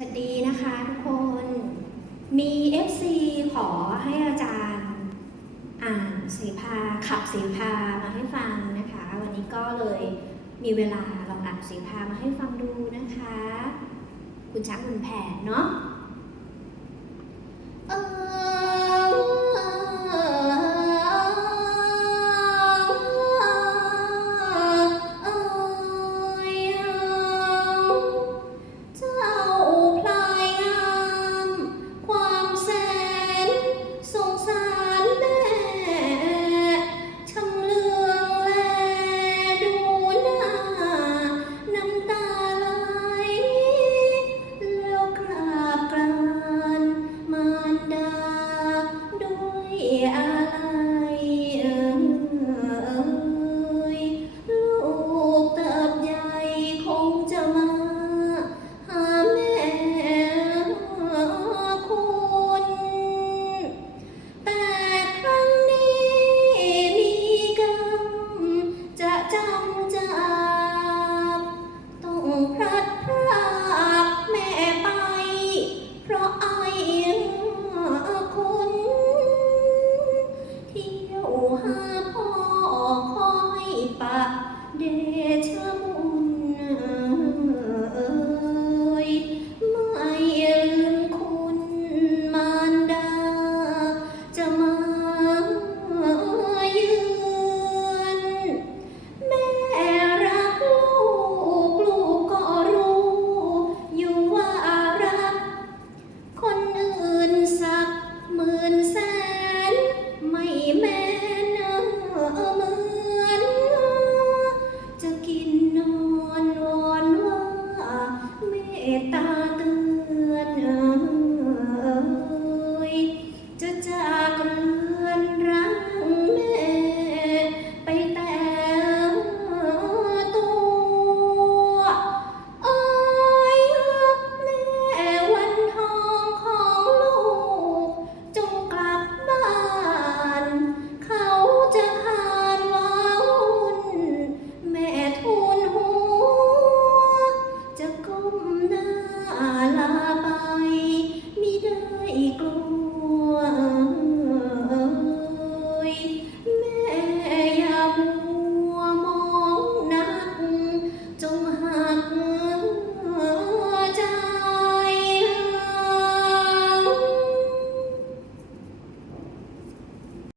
สวัสดีนะคะทุกคน มี FC ขอให้อาจารย์อ่านเสภาขับเสภามาให้ฟังนะคะ วันนี้ก็เลยมีเวลาลองอ่านเสภามาให้ฟังดูนะคะ คุณช้างคุณแผนเนาะ 列车